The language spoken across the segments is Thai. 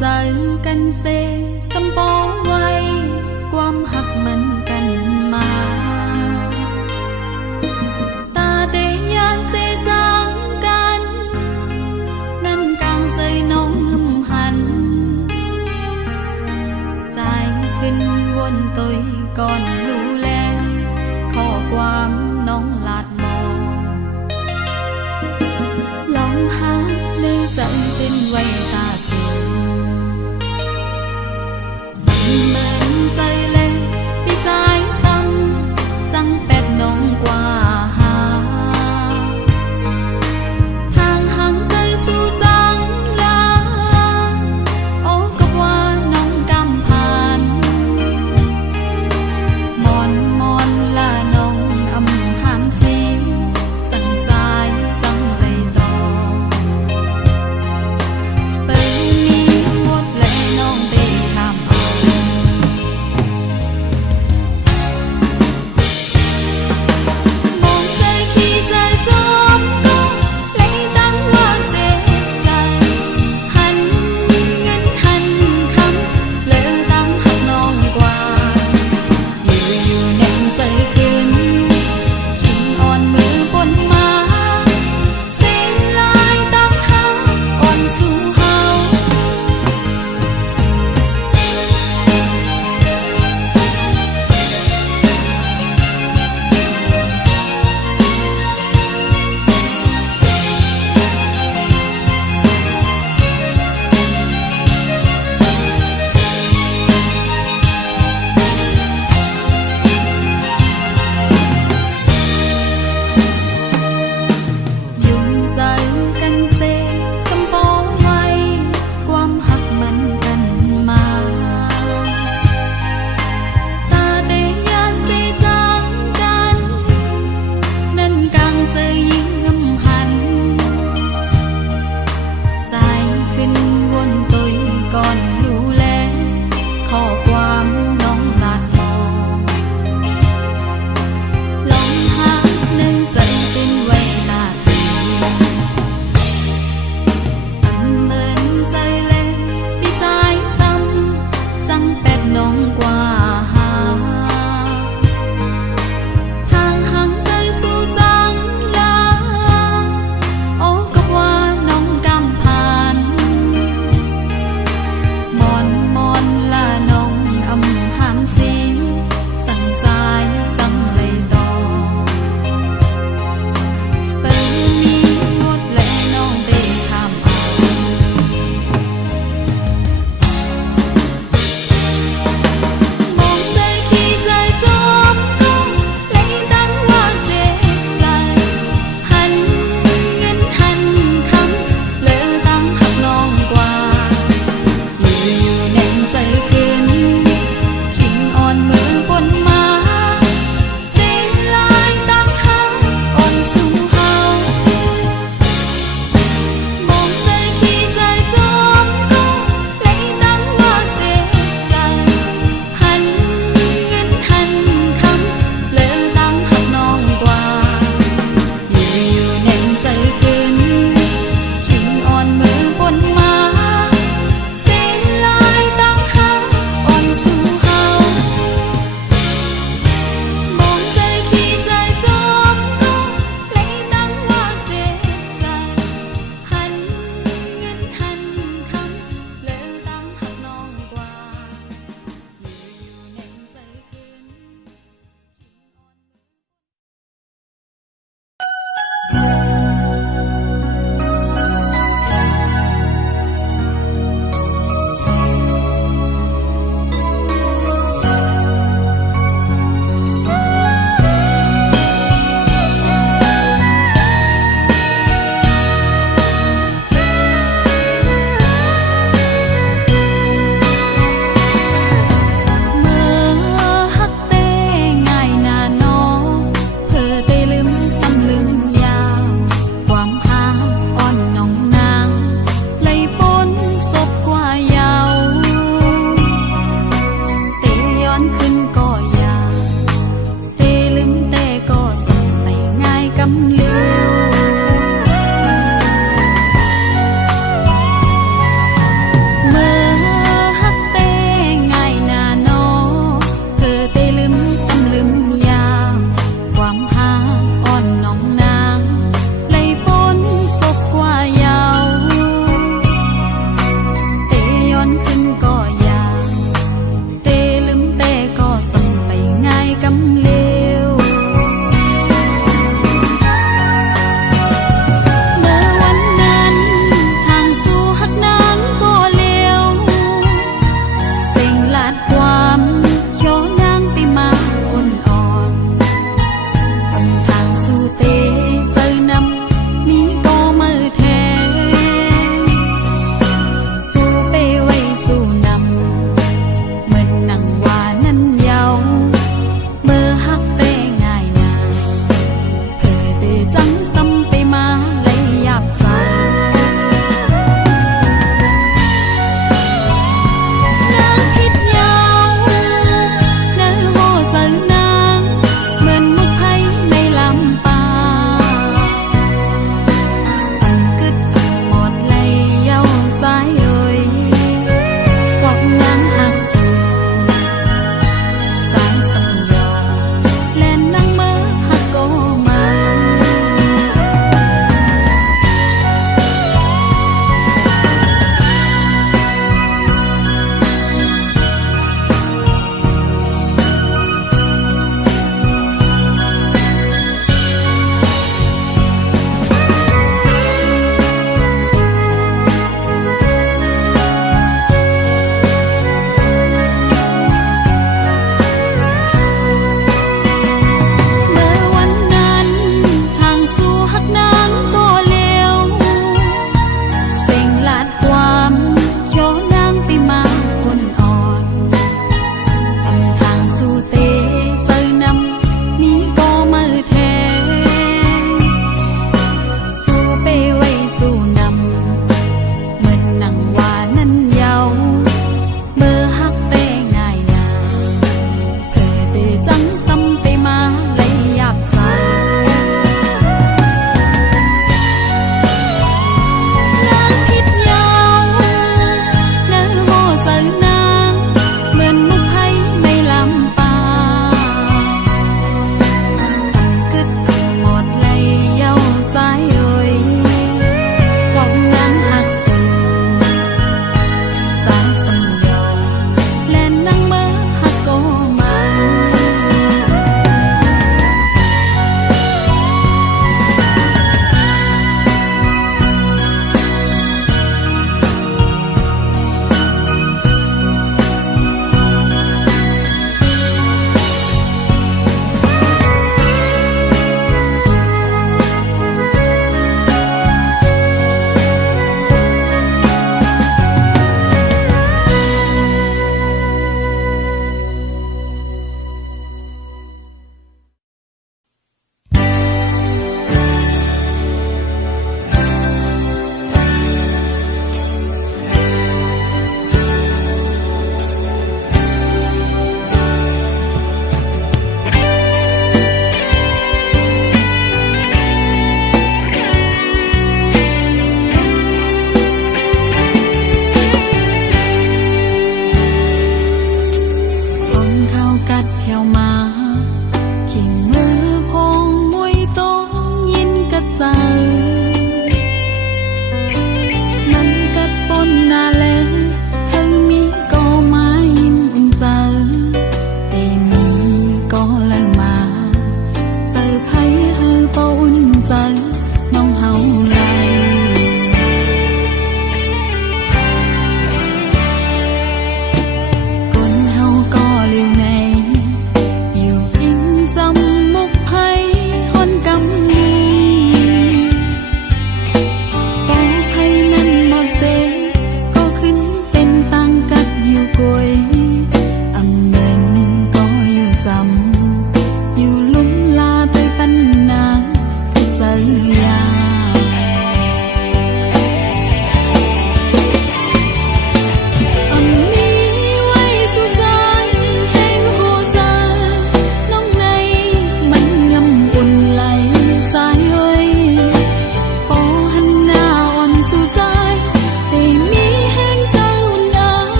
ใจกันเสสำปองไว้ความหักมันกันมาตาเตยานเสจังกันนั่นกลางใจน้องงำหันใจขึ้นวนตยก่อนดูแลข้อความน้องลาดมองลองหาในใจเป็นไว้ตาสิเหมือนใจเล่ที่ใจซ้ำจังแป๊บน้องกว่าหาทางห่างใจสู่จังลาโอ้ก็ว่าน้องกำผ่านมอนละน้องอำหามสีสั่งใจจังเลยต่อเปิด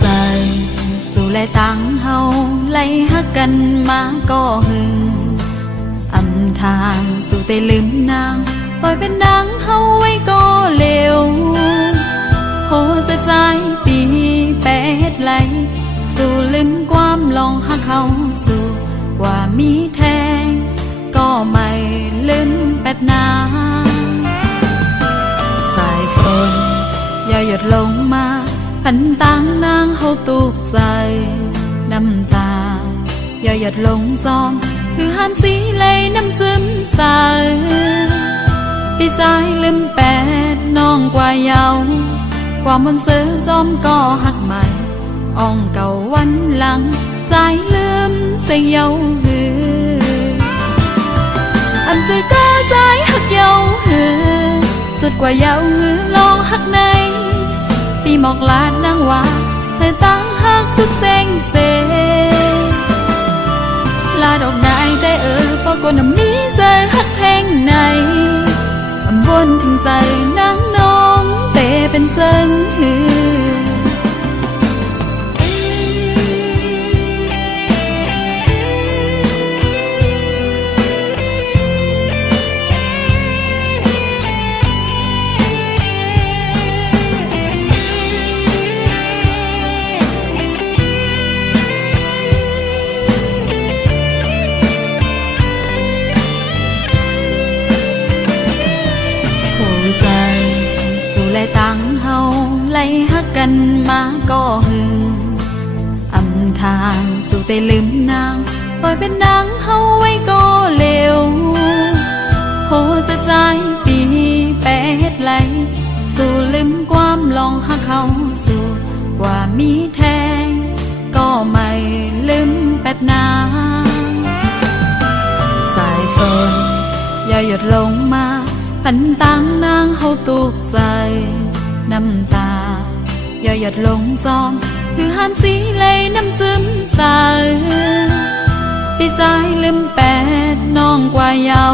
ใจสู่และตั้งเฮาไล่ฮักกันมาก็หึงอำทางสู่แต่ลืมนางปล่อยเป็นนางเฮาไว้ก็เร็วโหจะใจปีแปดไหลสู่ลืมความลองฮักเฮาสู่ว่ามีแทงก็ไม่ลืมแปดนาสายฝนอย่าหยุดลงมาพันต่างนางเฮาตุกใจน้ำตาอย่าหยุดลงจอมคือห้ามสีเลยน้ำจิ้มใสปีใจลืมแปดน้องกว่าเยาความมันซื้อจอมก็หักใหม่อ่องเก่าวันหลังใจลืมเสียเยาหืออันซื้อก็ใจหักเยาหือสุดกว่าเยาหือลองหักในปีหมอกลาดนางว่าเธอตั้งหักสุดเซ็งเซลาดอกนายแต่ปอกนำนี้ใจหักแทงในอำวนถึงใจนางน้องเตเป็นเจิงหือและตั้งเฮาไล่ฮักกันมาก็หึงอำทางสู่แต่ลืมนางปล่อยเป็นนางเฮาไว้ก็เร็วโหจะใจปีแปดไหลสู่ลืมความลองฮักเฮาสู่ว่ามีแทงก็ไม่ลืมแปดนาสายฝนอย่าหยุดลงมาพันต่างนางเฮาตุกใจน้ำตาอย่าหยุดลงจอมคือห้ามสีเลยน้ำจิ้มใสปีใจลืมแปดน้องกว่าเยา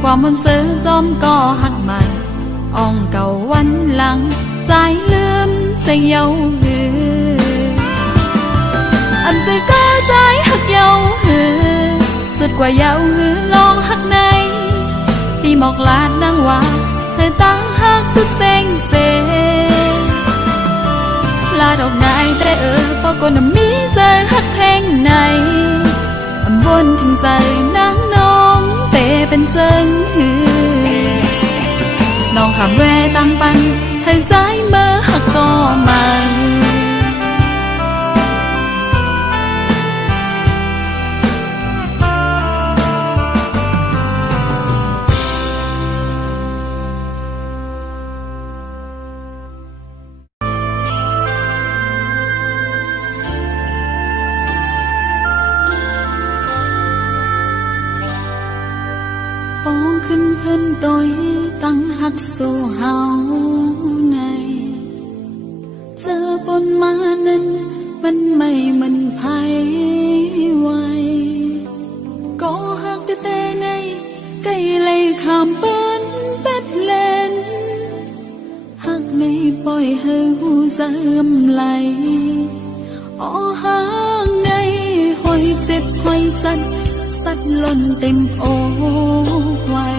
ความมันซื้อจอมก็หักใหม่อ่องเก่าวันหลังใจลืมเสียเยาหืออันซื้อก็ใจหักเยาหือสุดกว่าเยาหือลองหักในปีหมอกลาดนางว่าเธอตั้งหักสุดเซ็งเซลาดอกนายแต่ปอกนำมีใจหักแทงในอำวนถึงใจนางน้องเตเป็นเจิงหือน้องคำแวตั้งปันให้ใจเมื่อหักก็มันขึ้นเพิ่นตอยตั้งหักสู่เฮาในเจอบนมานั้นมันไม่มันไผไว้ก็หักแต่ในไกลเลยข้ามเปิ้นเป็ดเล่นหักในปล่อยให้หูใจไหลอ้อห่างในหอยเจ็บหอยจัดสัดล้นเต็มอกไว้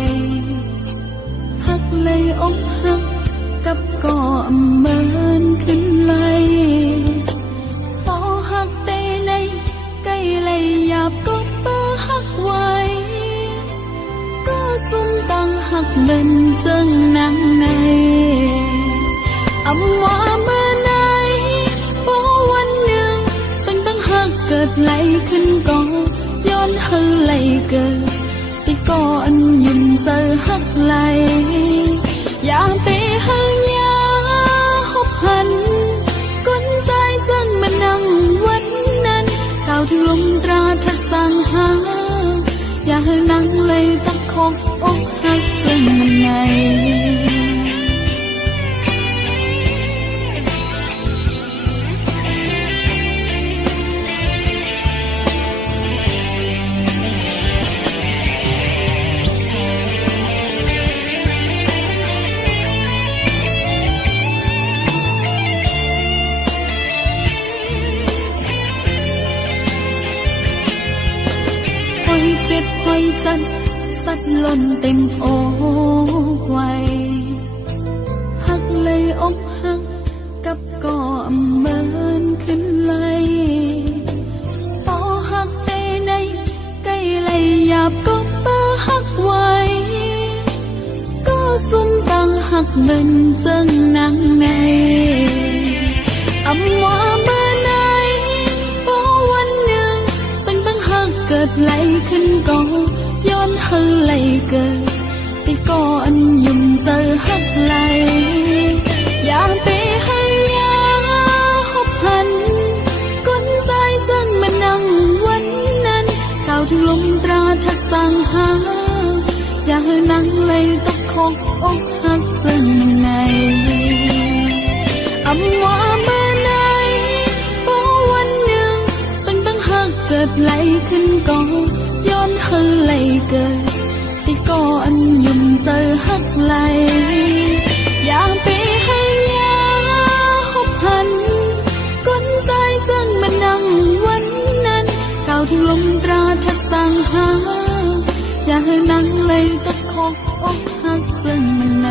หักเลยอกหักกับก่อเหมือนขึ้นไหลต่อหักเตในใกล้เลยหยาบก็เปิดหักไว้ก็สุมตั้งหักเดินเจิงนางในอำว่าเมื่อไหนพอวันหนึ่งสิ่งตั้งหักเกิดไหลขึ้นก่อนย้อนเฮาไหลเกิดที่ก่อนยืนเจอหักไหลอย่าไปเฮายาหบหันก้นใจจังมันนั่งวันนั้นก้าวถึงลมตราทัดสังหาอย่าเฮานั่งเลยตักคบอกหักจังมันไง จ็บหอยจันสัดล้นเต็มอกไว้หักเลยอกหักกับก่อเมินขึ้นเลยต่อหักเตในใกล้เลยหยาบก็เปิหักไว้ก็ซุ่มตังหักเงินจังนางในอำว่าเมื่อไหนพอวันหนึ่งสิ่งตั้งหักเกิดไหลขึ้นก็ย้อนเธอไหลเกิดที่ก่อนยุ่มเจอหักไหลอย่าไปให้ยาหบหันก้นใจจังมันนั่งวันนั้นก้าวถึงลมตราทัดสั่งหาอย่าให้นั่งเลยตกคกอกหักจังมันในอำว่าเมื่อไหนพอวันหนึ่งสิ่งตั้งหักเกิดไหลขึ้นก็ย้อนเธอไหลเกิดที่ก่อนยุ่มเจอหักไหลอย่าไปให้ยาหบหันก้นใจจังมันนั่งวันนั้นก้าวถึงลมตราทัดสั่งหาอย่าให้นั่งเลยตะคอกอกหักจังมันใน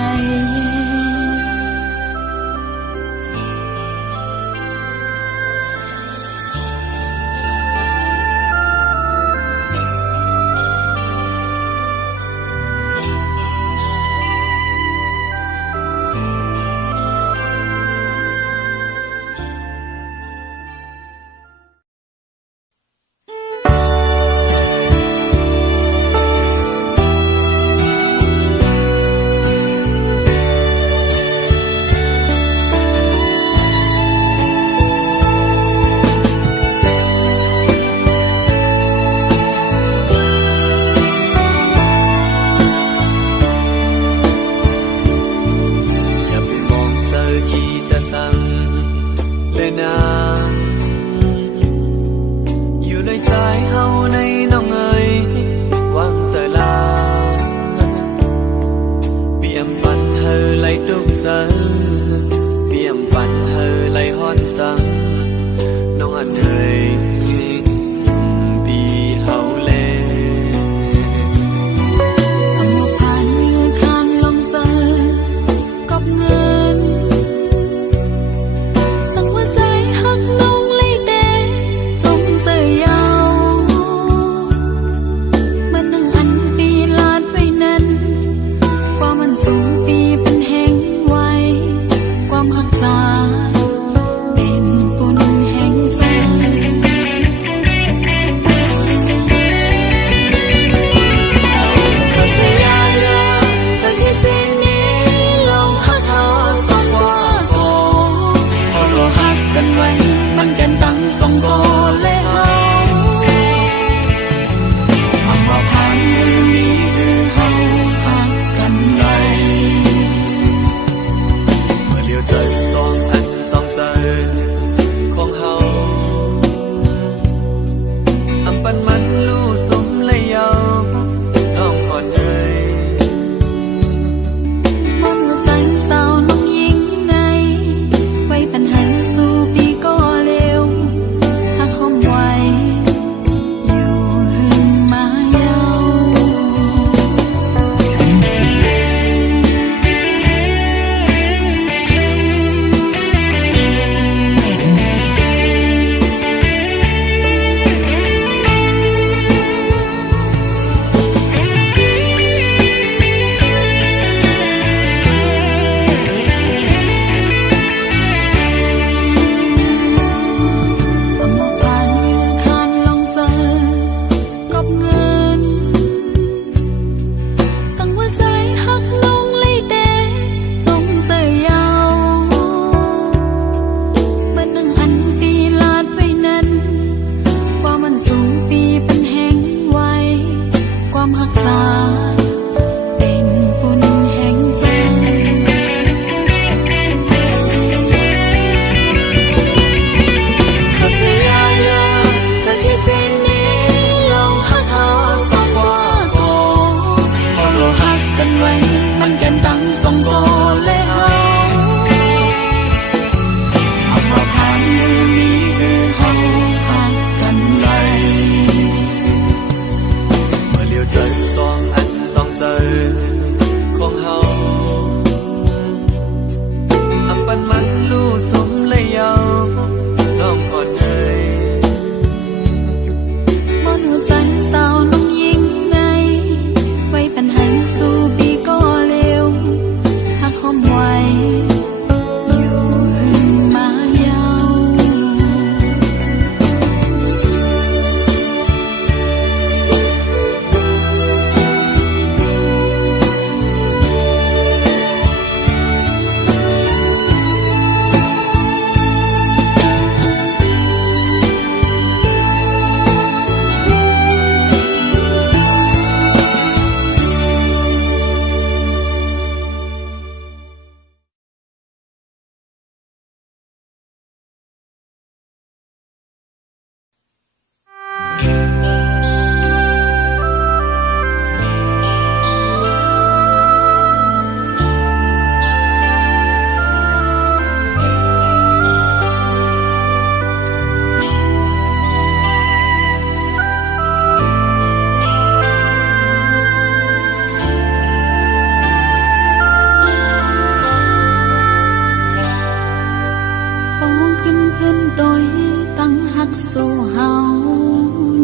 สู่เฮา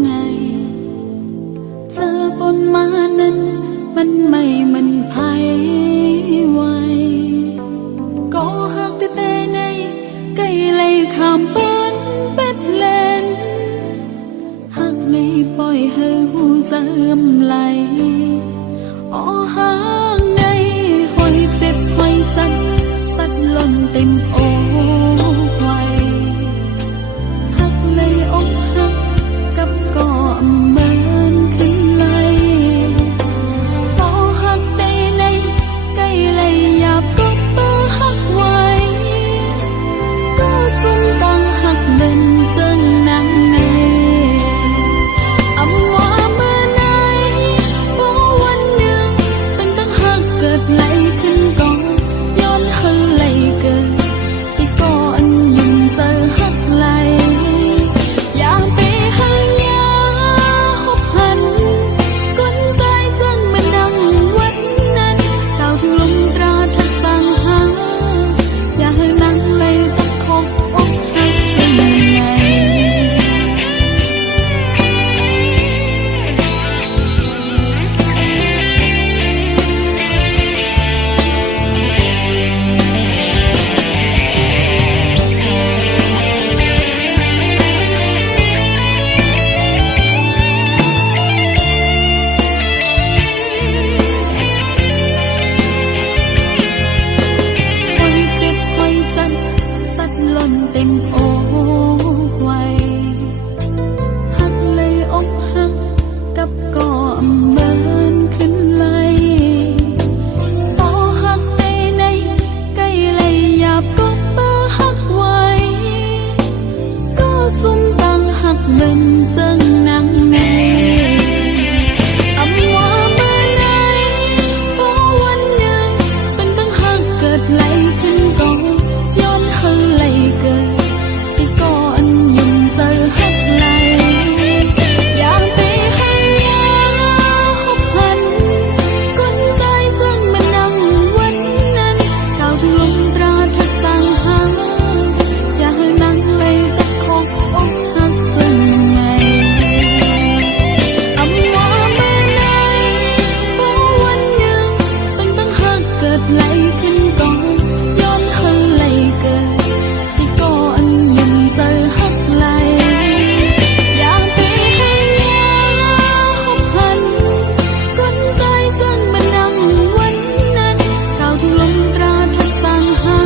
ในเจอบนมานั้นมันไม่มันไผไว้ก็หักแต่ในไกลเลยข้ามเปิ้นเป็ดเลนหักในปล่อยให้หูเจิมไหลอ้อห่างในหอยเจ็บหอยจัดสัดล้นเต็มอกไว้หักเลยอกหักกับก่อเหมือนขึ้นไหลพอหักในในใกล้เลยหยาบก็เปิดหักไว้ก็สุ่มตั้งหักเดินจึงนั่งในอำว่าเมื่อไหนบ่วันหนึ่งสิ่งตั้งหักเกิดไหลขึ้นก่อนย้อนเฮาไหลเกิดที่ก่อนยิ่งเจอหักไหลอยากไปหายาหบหันก้นใจจึงมันดังวันนั้นก้าวถึงลมตราทัดสั่งหาอย่าให้นั่งไหลตะคบอกหักจึงไหนหอยเจ็บหอยจัดสัดล้นเต็มอกไว้หักเลยอกหักกับก่อเหมือนขึ้นไหลต่อหักในในใกล้เลยหยาบก็เปิดหักไว้ก็สุ่มตั้งหักเดินจึงนั่งในอำว่าเมื่อไหนบ่วันหนึ่งสิ่งตั้งหักเกิดไหลขึ้นก่อนย้อนเฮาไหลเกิดที่ก่อนยิ่งเจอหักไหลอยากไปหายาหบหันก้นใจจึงมันดังวันนั้นก้าวถึงลมตราทัดสั่งหาอย่าให้นั่งไหลตะคบอกหักจึงไหนอำว่าเมื่อไหนบ่วันหนึ่งสิ่งตั้งหักเกิดไหลขึ้นก่อนย้อนเฮาไหลเกิดที่ก่อนยิ่งเจอหักไหลอยากไปหายาหบหันก้นใจจึงมันดังวันนั้นก้าวถึงลมตราทัดสั่งหา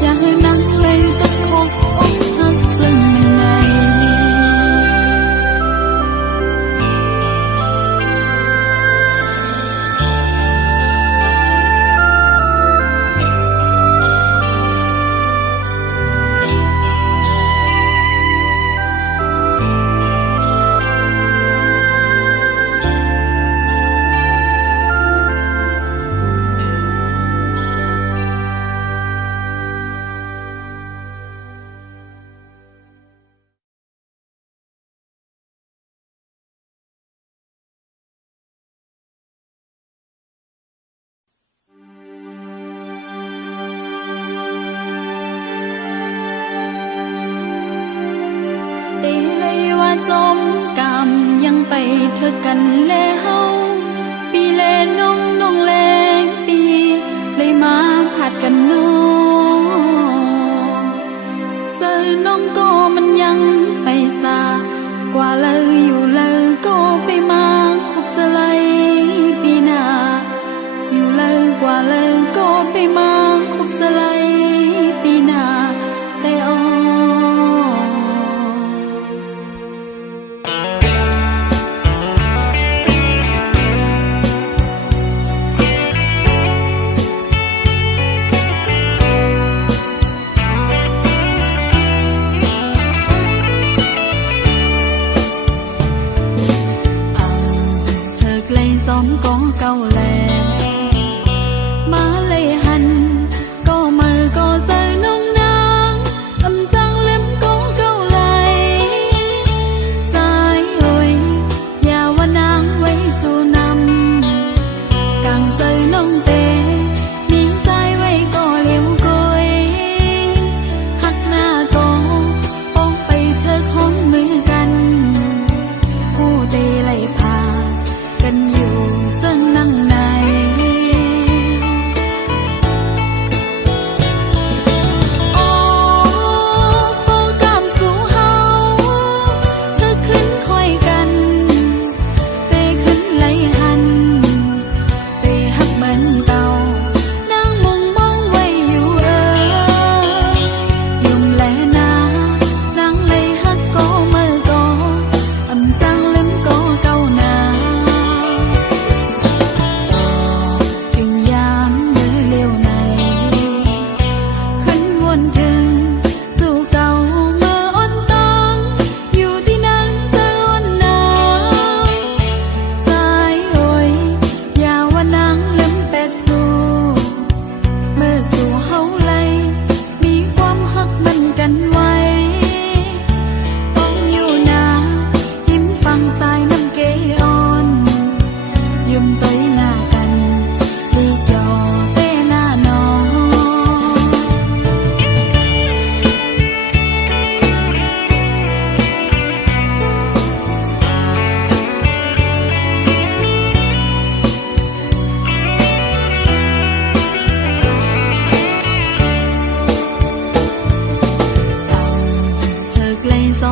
อย่าให้นั่งไหลตะคบอกหักจึงไหน ตีเลยว่าจมกรรมยังไปเธอกันแลเฮาปีเลน้องแลงปีเลยมาผัดกันน้องเจอน้องก็มันยังไปซากว่าเลยอยู่เลยก็ไปมาคบจะเลยปีหน้าอยู่เลยกว่าเลยก็ไปมาคบจะเลยปีหน้าแต่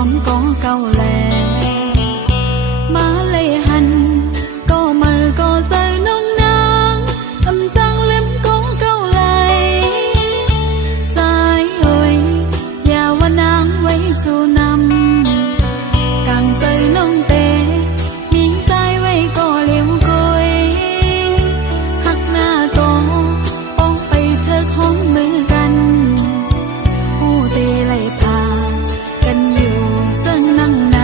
องก็เก่าแลมาเลยหันก็มือก็ใจน้องนางกำจังเล่มก็เก่าไหลใจเอ่ยอย่าว่านางไว้จูนำกางใจน้องเตมีใจไว้ก็เลี้ยวก้อยหักหน้าก็ออกไปเถิกห้องมือกันหูเตไหลพากันอยู่จังนั่งใน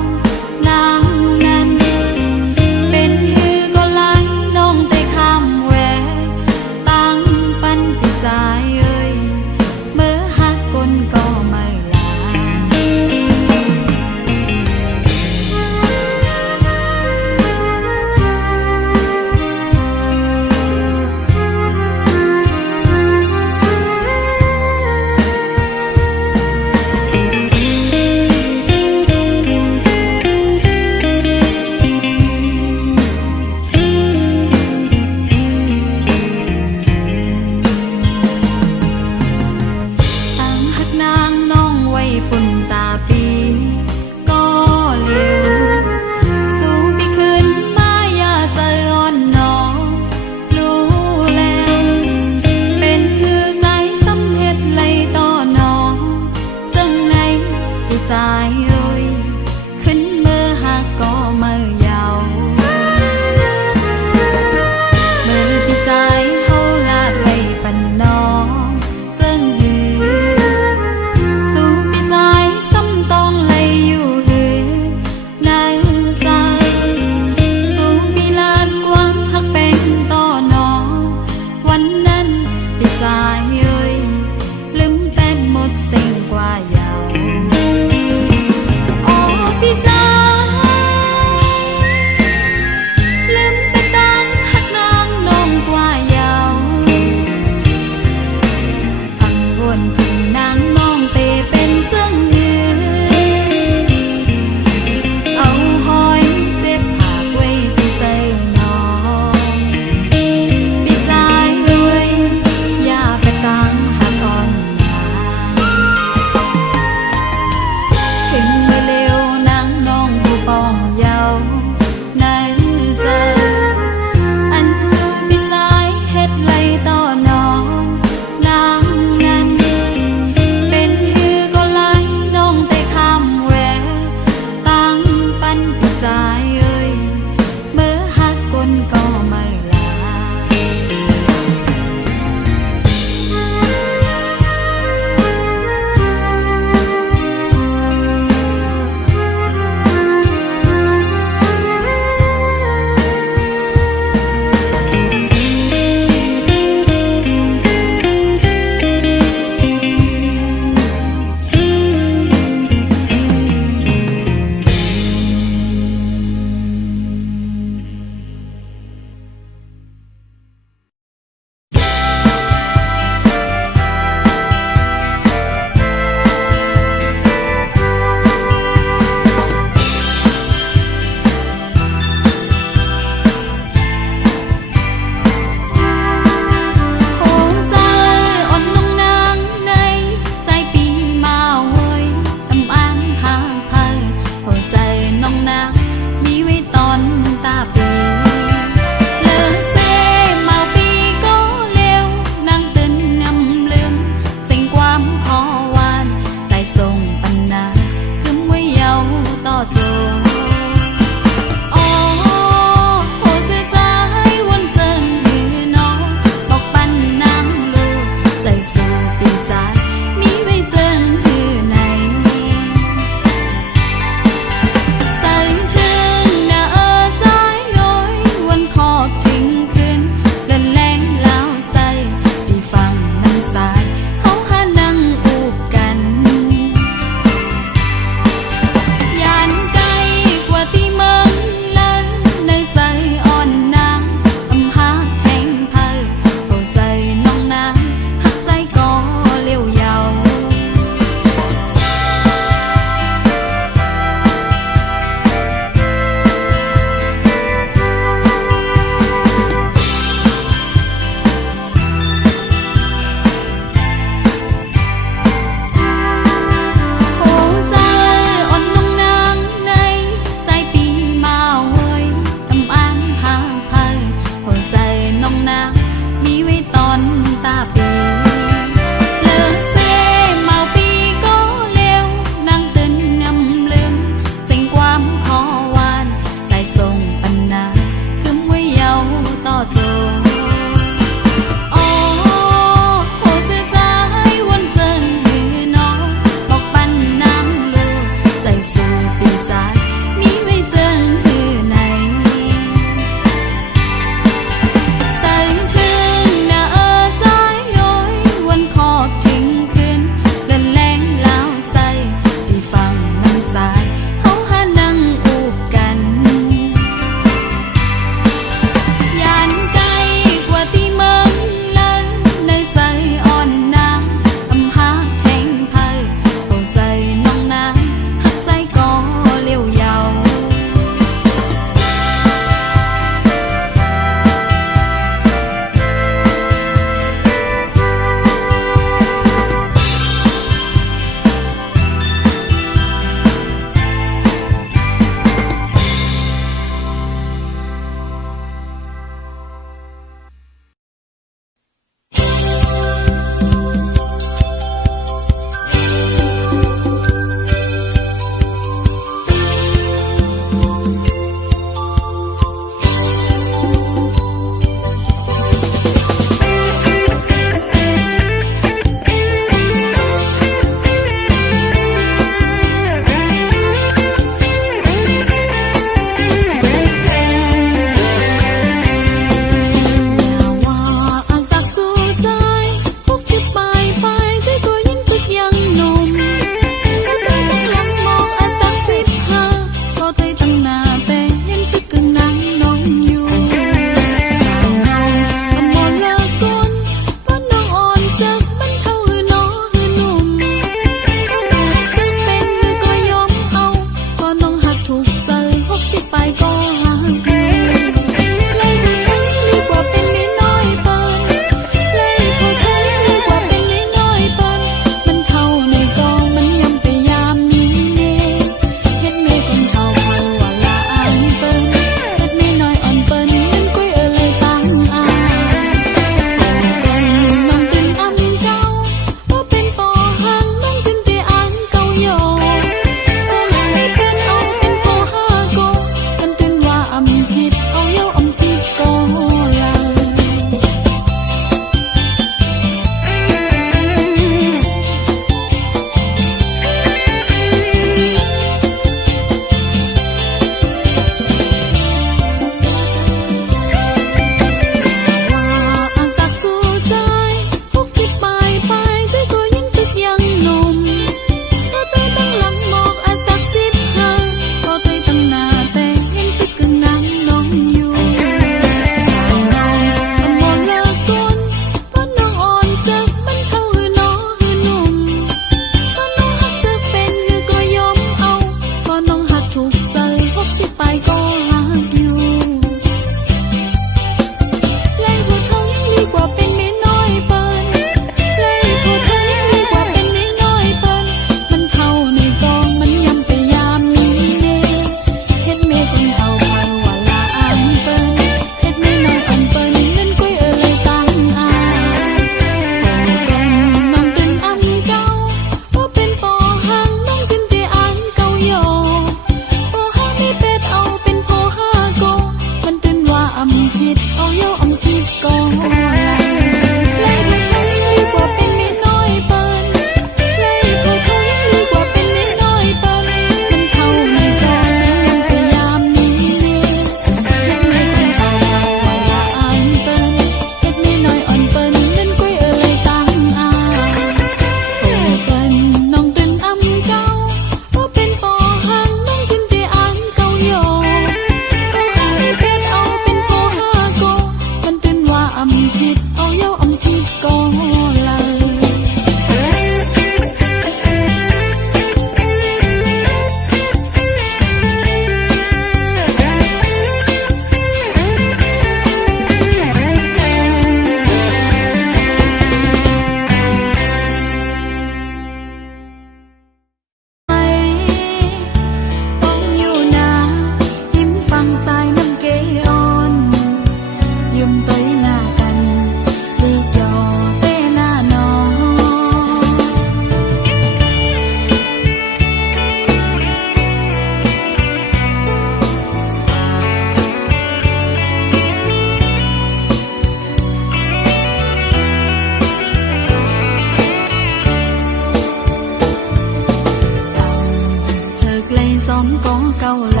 อมก็เก่าแล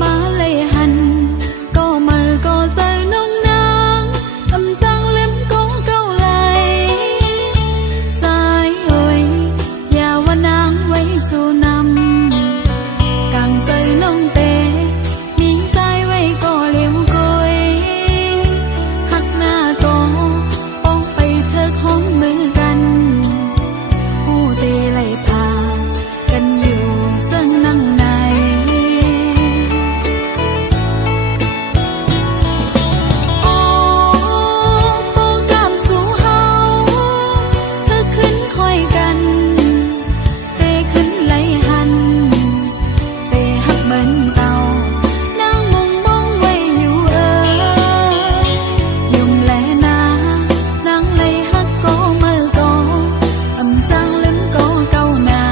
มาเลยหันก็มือก็ใจน้องนางอำจังเล่มก็เก่าไหลใจเอ่ยอย่าว่านางไว้จูนำกางใจน้องเตมีใจไว้ก็เลี้ยวกุยหักหน้าก็ออกไปเถิกห้องมือกันผู้เตไล่พากันอยู่จังนั่งในโอ้โปกามสู่เฮาเธอขึ้นคอยกันเตขึ้นไล่หันเตหักเหมือนเก่านางมองมองไว้อยู่ยุ่มแลนานางไล่หักก็มือก็อำจังลืมก็เก่านา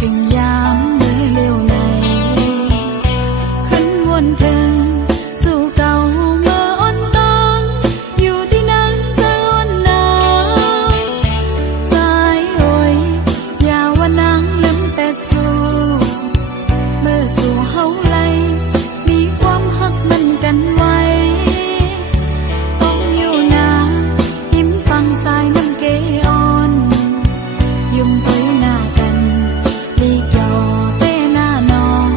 ถึงยามมือเร็วในขึ้นวนถึงสู่เก่าเมื่ออ่อนตองอยู่ที่นั่งใจอ่อนหนาวใจโอ้ยอย่าว่านางลืมแต่สู่เมื่อสู่เฮาไลมีความหักมันกันไว้ต้องอยู่นายิ้มฟังสายน้ำเกอ่อนยุ่มเตยหน้ากันลีกยอเต้หน้าน้อง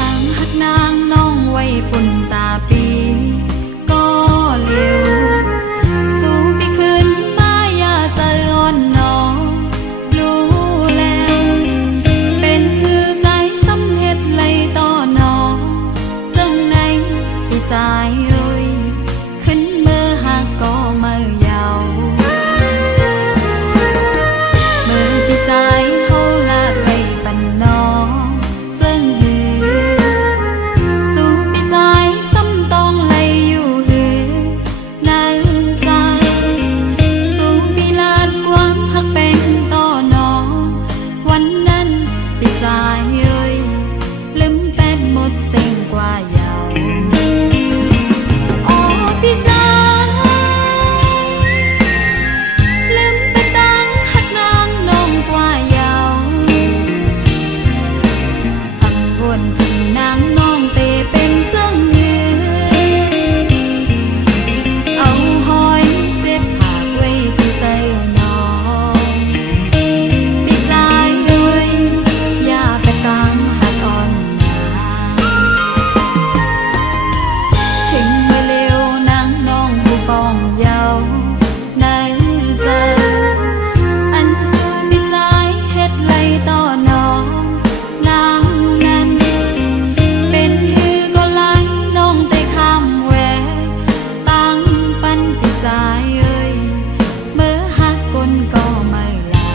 ตั้งหักนางน้องไว้ปุ่นตาปีก็เร็วสู่พี่ขึ้นมาอย่าใจอ่อนน้องรู้แล้วเป็นคือใจสำเฮ็ดไล่ต่อน้องจังไหนพี่ใจเอ่ยขึ้นมือหักก็มือยาวมือพี่ใจเฮาลาดไว้ปันน้องจังหือสู่พี่ใจซ้ำต้องไล่อยู่หือนั่นใจสู่พี่ลาดความหักเป็นต่อน้องวันนั้นพี่ใจเอ่ยลืมเป็นหมดสิ่งกว่ายาวโอ้พี่ใจลืมไปตั้งหักนางน้องกว่ายาวหักวนถึงนางน้องเตเป็นจังหือเอาหอยเจ็บผากไว้พี่ใส่น้องพี่ใจเอ่ยอย่าไปตั้งหักอ่อนหนาถึงเมื่อเร็วนางน้องผู้ปองเยาว์ในใจอันสู่พี่ใจเฮ็ดไล่ต่อน้องนางนั้นเป็นฮือก็ไล่น้องแต่ข้ามแหวตั้งปันพี่ใจเอ่ยเมื่อหักคนก็ไม่ลา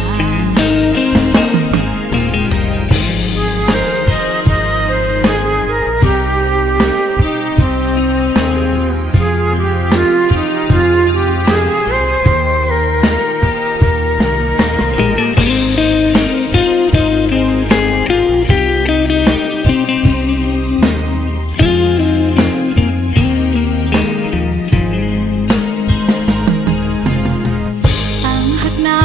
ตั้งหักนา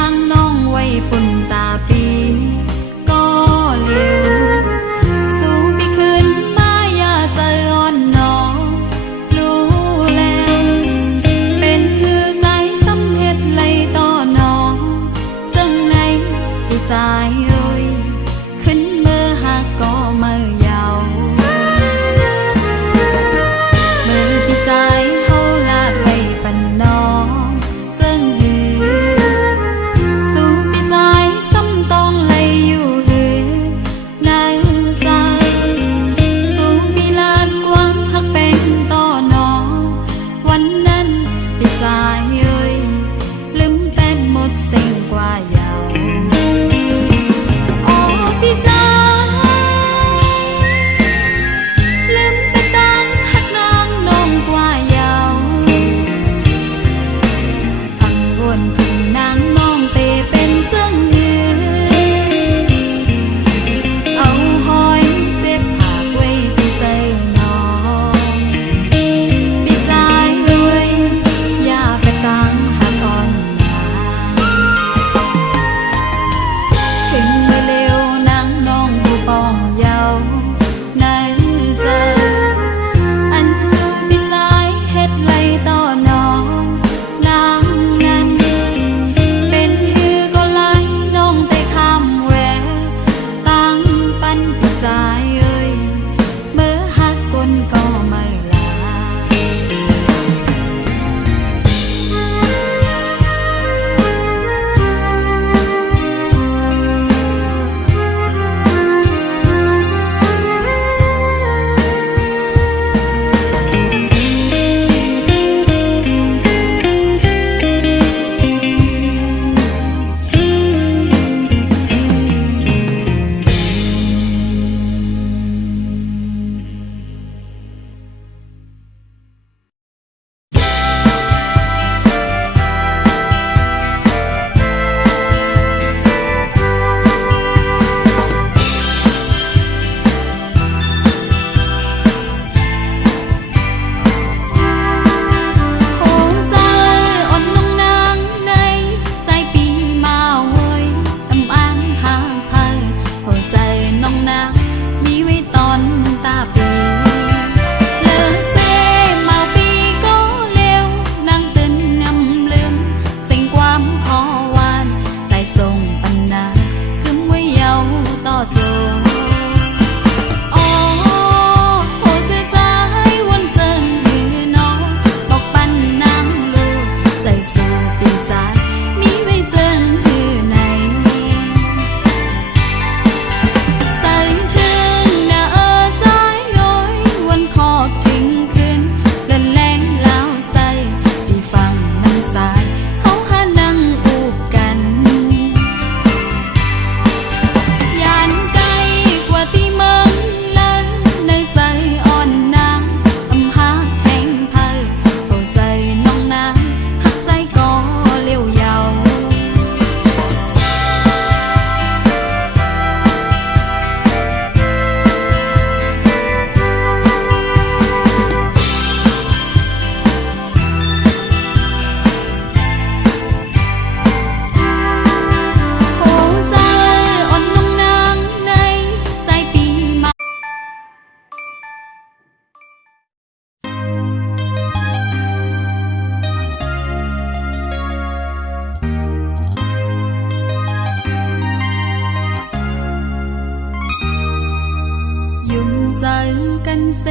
กันเส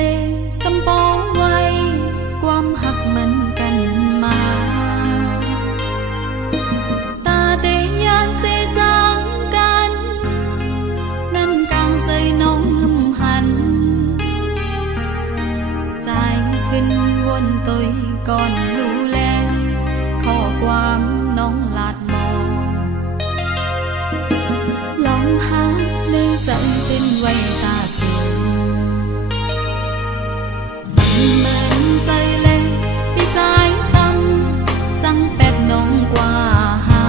สำปองไว้ความหักมันกันมาตาเตยานเสจังกันนั่นกลางใจน้องงำหันใจขึ้นวนตยก่อนรู้แล้วข้อความน้องลาดมองลองหาในใจเป็นไว้ตาสิเหมือนใจเล่ปีใจซ้ำจังแป๊บน้องกว่าหา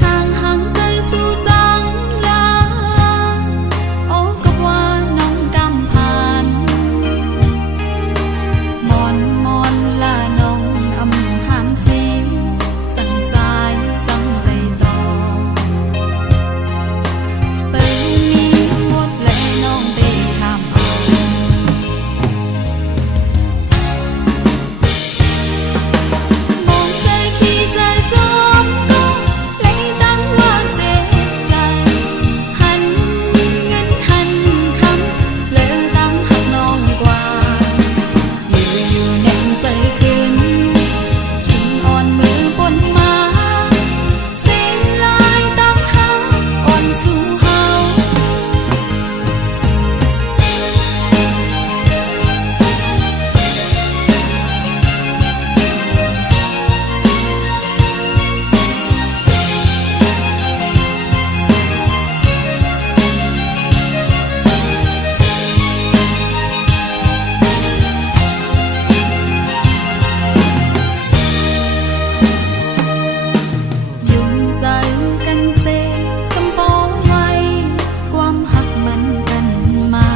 ทางห่างใจสู่จังลาโอ้ก็ว่าน้องกำผ่านมอนละน้องอำหามสีสั่งใจจังเลยต่อเปิดมีหมดและน้องเตะทำเอามองใจขี้ใจจอมก็เลยตั้งว่าเจ็บใจหันเงินหันคำเลยตั้งหักน้องกว่าอยู่แน่นใจขึ้นขิงอ่อนมือปนมาเสียลายตั้งหาอ่อนสู่เฮายุ่งใจกันเสสำปองไว้ความหักมันกันมา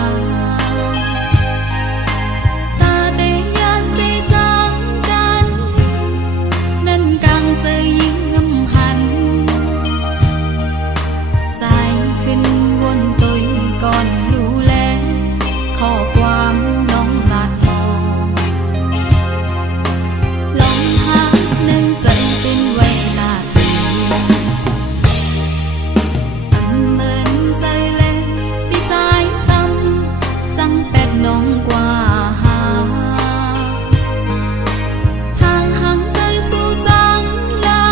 ตาเตยานเสจังกันนั่นกลางใจยิ่งงำหันใจขึ้นวนตยก่อนรู้แล้วข้อความน้องลาดมองลองหาในใจเป็นไว้ตาเตียเหมือนใจเล่ปีใจซ้ำจังแป๊บน้องกว่าหาทางห่างใจสู่จังลา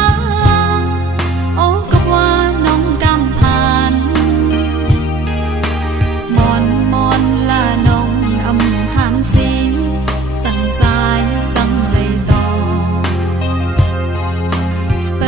โอ้ก็ว่าน้องกำผ่านมอนละน้องอำหามสีสั่งใจจังเลยต่อเปิ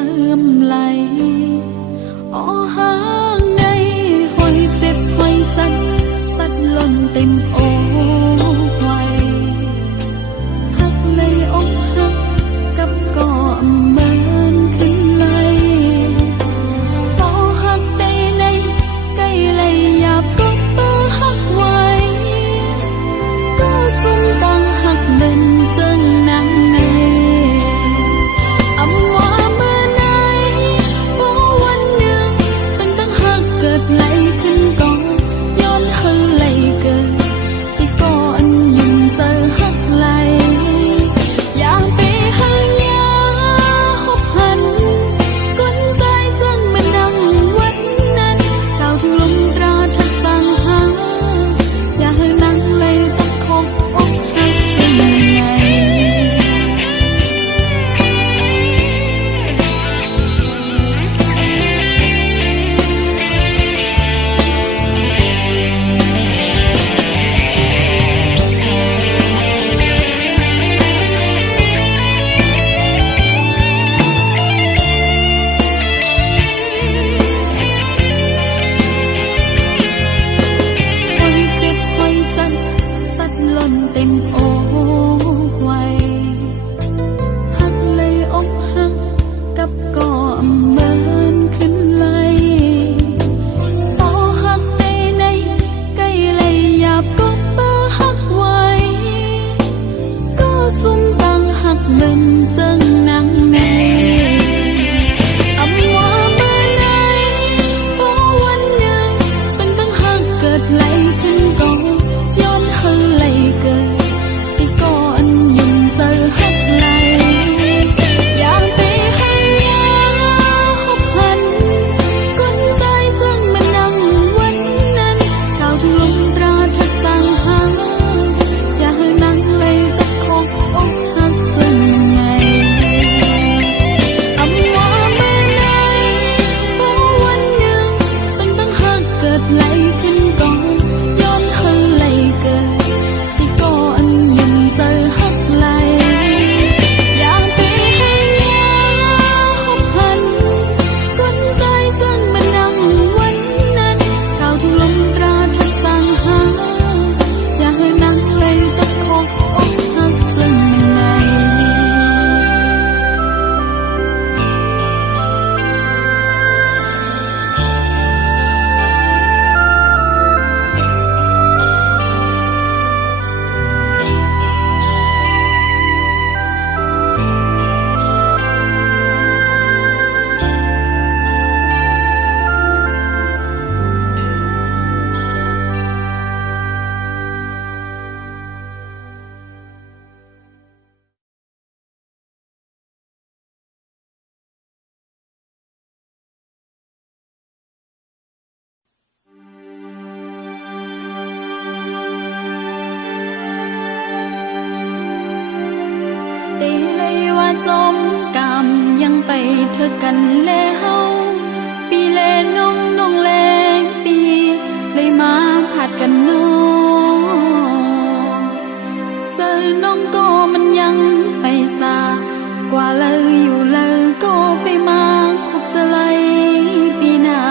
ติมไหลอ้อหางในหอยเจ็บหอยจันสัดล้นเต็มอกไว้หักเลยอกหักกับก่อเมินขึ้นไหลต่อหักได้ในใกล้เลยหยาบก็เปิดหักไว้ก็สุ่มตั้งหักเดินจึงนั่งในอำว่าเมื่อไหนบ่วันหนึ่งซึ่งตั้งหักเกิดไหลขึ้นก่อนย้อนเฮาไหลเกิดที่ก่อนยุ่งเจอหักไหลอยากไปหายาหบหันก้นใจจึงมันดังวันนั้นก้าวถึงลมตราทัดสั่งหาอย่าให้นั่งเลยตะคบอกหักจึงไงล้นเต็มอกไว้หักเลยอกหักกับก่อเมินขึ้นไหลต่อหักได้ในใกล้เลยหยาบก็เปิดหักไว้ก็สุ่มตั้งหักเมินจึงนั่งในอำว่าเมื่อไหนบ่วันหนึ่งซึ่งตั้งหักเกิดไหลขึ้นก่อนย้อนเฮาไหลเกิดที่ก่อนยุ่งเจอหักไหลอยากไปหายาหบหันก้นใจจึงมันดังวันนั้นก้าวถึงลมตราทัดสั่งหาอย่าให้นั่งเลยตะคบอกหักจึงไงอำว่าเมื่อไหนบ่วันหนึ่งซึ่งตั้งหักเกิดไหลขึ้นก่อนย้อนเฮาไหลเกิดที่ก่อนยุ่งเจอหักไหลอยากไปหายาหบหันก้นใจจึงมันดังวันนั้นก้าวถึงลมตราทัดสั่งหาอย่าให้นั่งเลยตะคบอกหักจึงไงตีเลยว่าจมกรรมยังไปเธอกันแลเฮาปีแลน้องแลงปีเลยมาผัดกันน้องเจอน้องก็มันยังไปซากว่าเลยอยู่เลยก็ไปมาคบจะเลยปีหน้า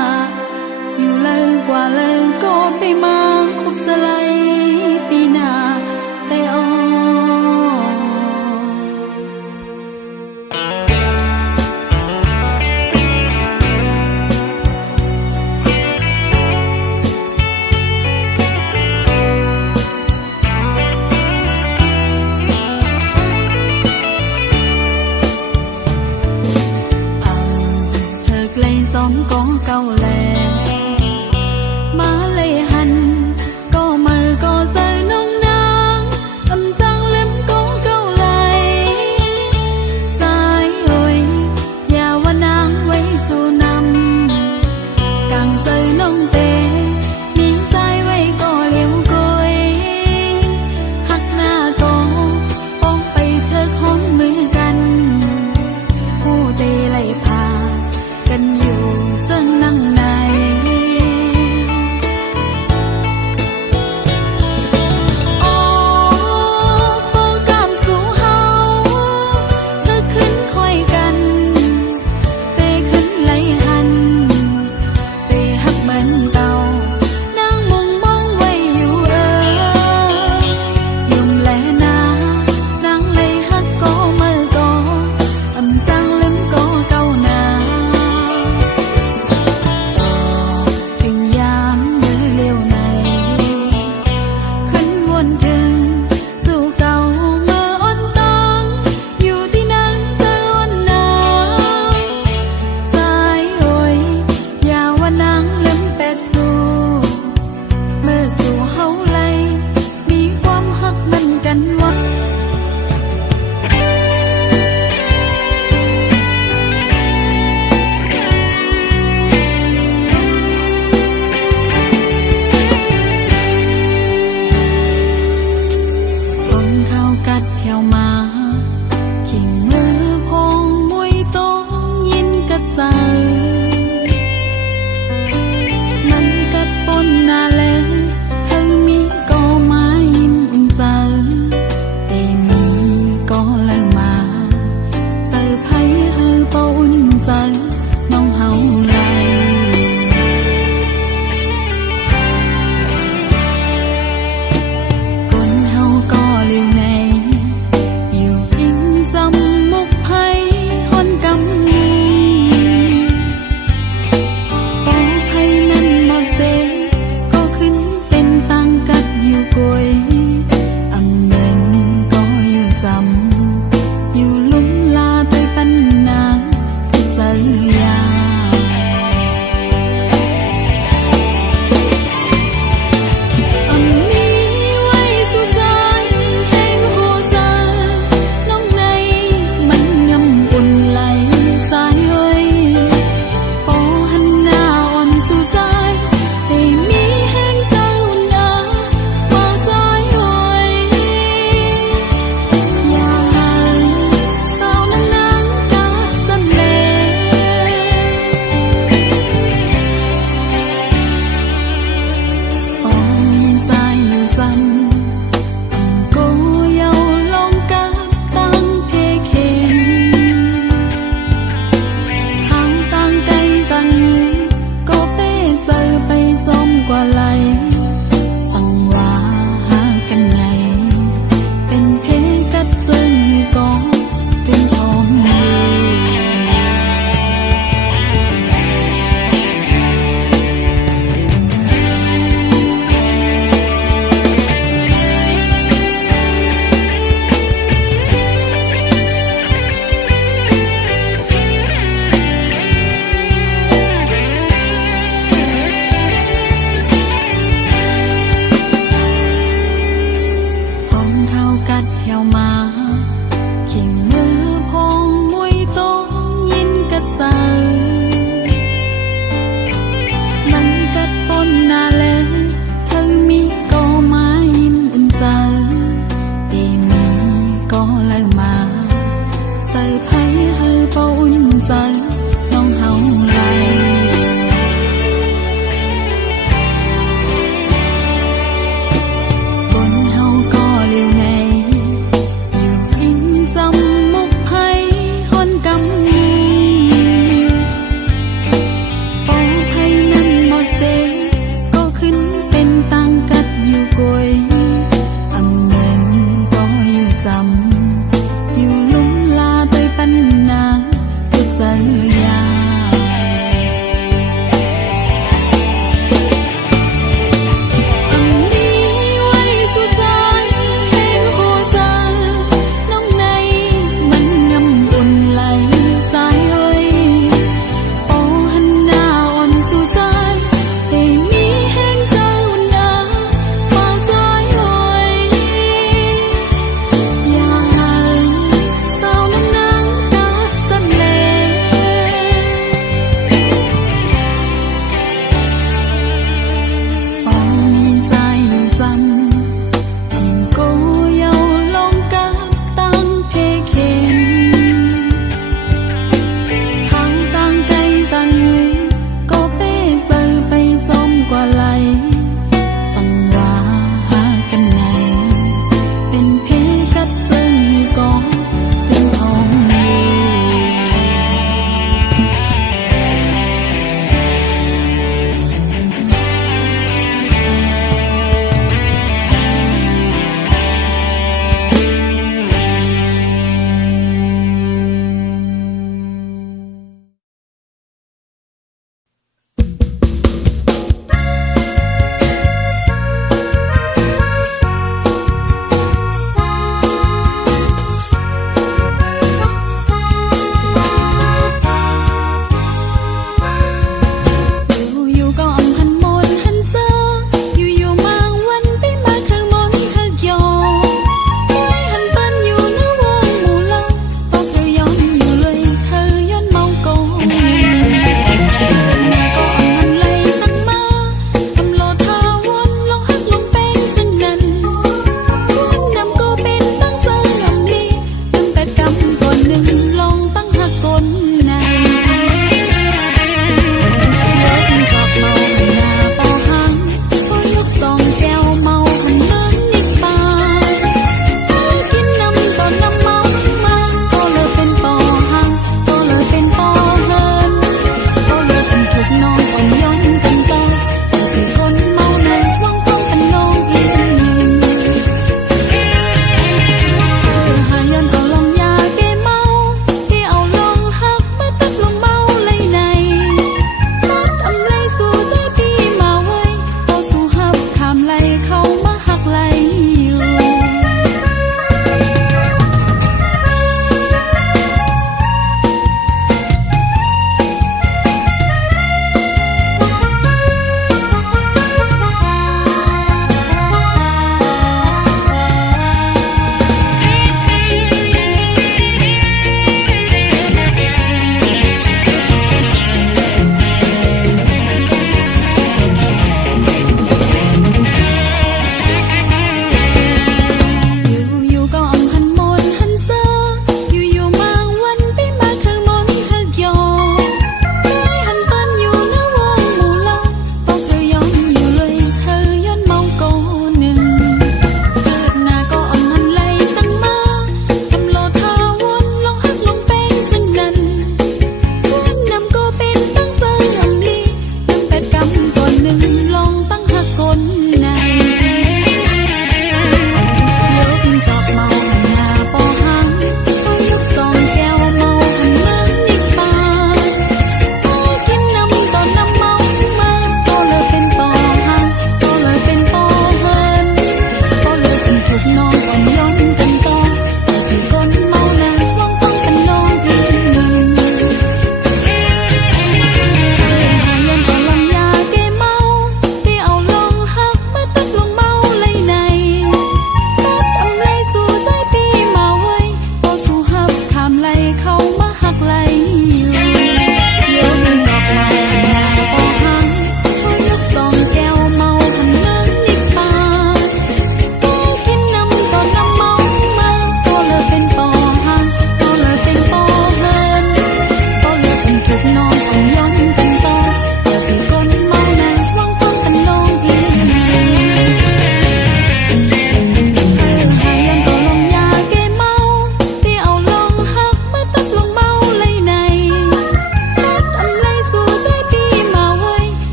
อยู่เลยกว่าเลยก็ไปมาคบจะเลยปีหน้าแต่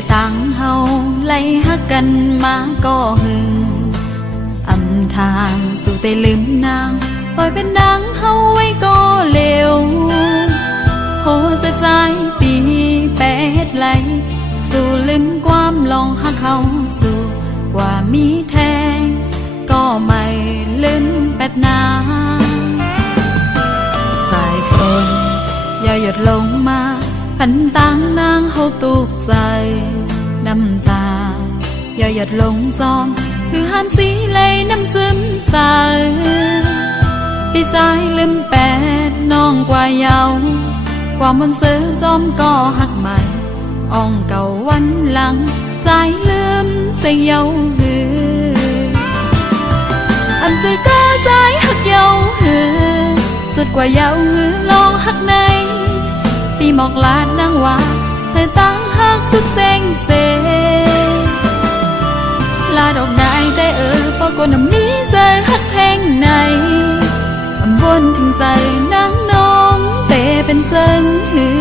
และต่างเฮาไล่ฮักกันมาก็หึงอำทางสู่แต่ลืมนางปล่อยเป็นนางเฮาไว้ก็เลวโหจะใจปีแปดไหลสู่ลืมความลองฮักเฮาสู่ว่ามีแทงก็ไม่ลืมแปดนางสายฝนอย่าหยุดลงมาพันต่างนางเฮาตุกใจน้ำตาอย่าหยุดลงจอมคือห้ามสีเลยน้ำจิ้มใสปีใจลืมแปดน้องกว่าเยาความมันซื้อจอมก็หักใหม่อ่องเก่าวันหลังใจลืมเสียเยาหืออันซื้อก็ใจหักเยาหือสุดกว่าเยาหือลองหักในปีหมอกลาดนางว่าเธอตั้งหักสุดเซ็งเซลาดอกนายแต่ปอกน้ำนี้ใจหักแทงในอำวนถึงใจนางน้องแต่เป็นเจิงหือ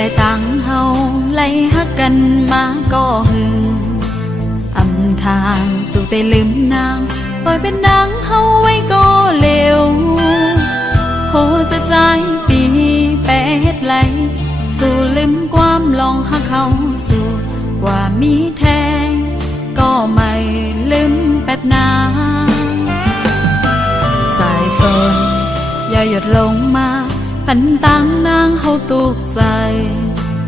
และต่างเฮาไล่ฮักกันมาก็หึงอำทางสู่แต่ลืมนางปล่อยเป็นนางเฮาไว้ก็เลวโหจะใจปีแปดไหลสู่ลืมความลองฮักเฮาสู่ว่ามีแทงก็ไม่ลืมแปดนางสายฝนอย่าหยุดลงมาพันต่างนางเฮาตุกใจ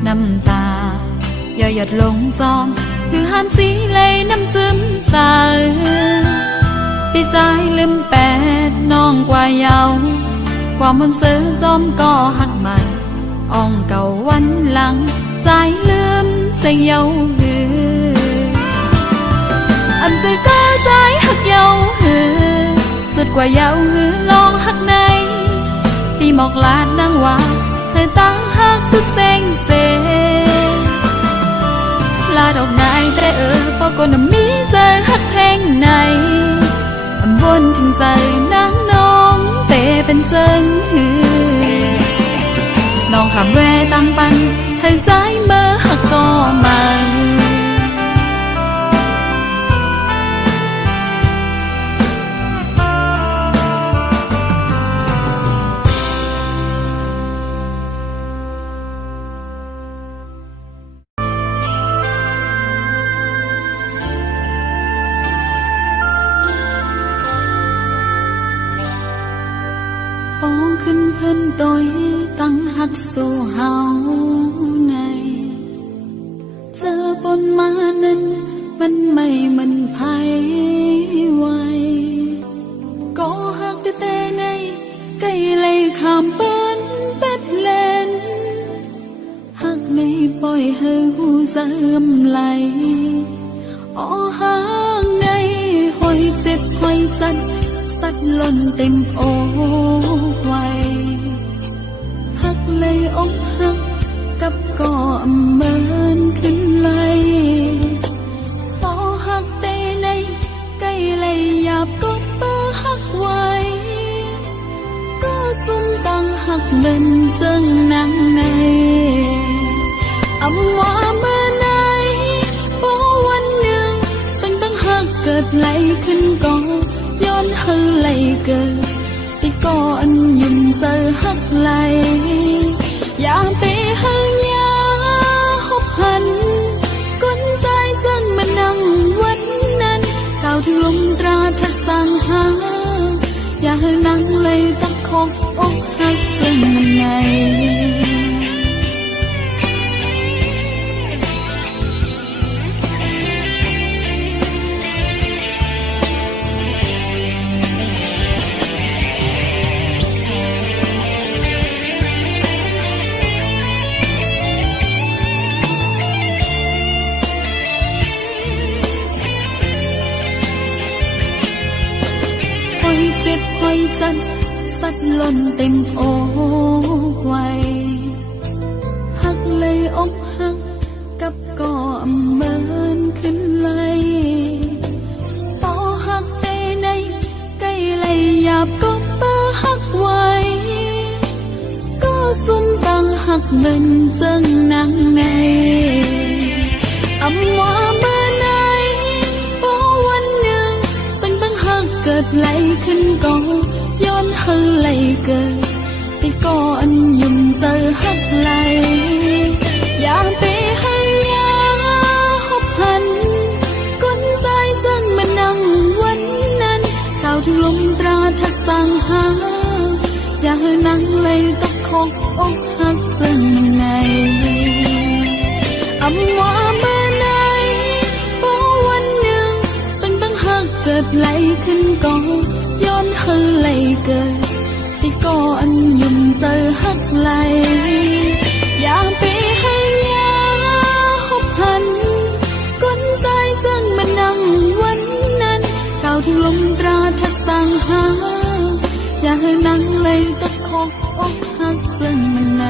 น้ำตาอย่าหยุดลงจอมคือห้ามสีเลยน้ำจิ้มใสปีใจลืมแปดน้องกว่าเยาความมันซื้อจอมก็หักใหม่อ่องเก่าวันหลังใจลืมเสียเยาหืออันซื้อก็ใจหักเยาหือสุดกว่าเยาหือลองหักในปีหมอกลาดนางว่าเธอตั้งหักสุดเซ็งเซลาดอกนายแต่ปอกน้ำนี้ใจหักแทงในอำวนถึงใจนางน้องแต่เป็นเจิงหือน้องคำแวตั้งปันให้ใจเมื่อหักก็มันขึ้นเพิ่นตอยตั้งหักสู่เฮาในเจอปนมานั้นมันไม่มันไผไว้ก็หักแต่ในไกลเลยข้ามเปิ้นเป็ดเล่นหักในปล่อยให้หูใจไหลอ้อห่างในหอยเจ็บหอยจัดสัดล้นเต็มอกไว้หักเลยอกหักกับก่อเมินขึ้นเลยพอหักแต่ในใกล้เลยหยาบก็เปิดหักไว้ก็สุ่มตั้งหักเดินจังนางในอำว่าเมื่อไหนพอวันหนึ่งสิ่งตั้งหักเกิดไหลขึ้นก่อนย้อนเฮาไหลเกิดที่ก่อนยุ่มเจอหักไหลอย่าไปเฮายาหบหันก้นใจจังมานั่งวันนั้นก้าวถึงลมตราทัดสังหาอย่าให้นั่งเลยตักคบอกหักจังมันใน อยเจ็บหอยจันสัดล้นเต็มอกไว้หักเลยอกหักกับก่อเมินขึ้นเลยปอหักเตในใกล้เลยหยาบก็เปอหักไว้ก็ซุ่มตังหักเมินจังนางในอำว่าเมื่อไหนปอวันหนึ่งสังตั้งหักเกิดไหลขึ้นก็ย้อนเธอไหลเกิดที่ก่อนยุ่มเจอหักไหลอย่าไปให้ยาหบหันก้นใจจังมันนั่งวันนั้นก้าวถึงลมตราทัดสังหาอย่าให้นั่งเลยตกคกอกหักจังมันในอำว่าเมื่อไหนพอวันหนึ่งสังตั้งหักเกิดไหลขึ้นก็ย้อนเธอไหลเกิดที่ก่อนยุ่มเจอหักไหลอย่าไปให้ยาหบหันก้นใจจังมันนั่งวันนั้นก้าวถึงลมตราทัดสังหาอย่าให้นั่งเลยตะคกอกหักจังมันใน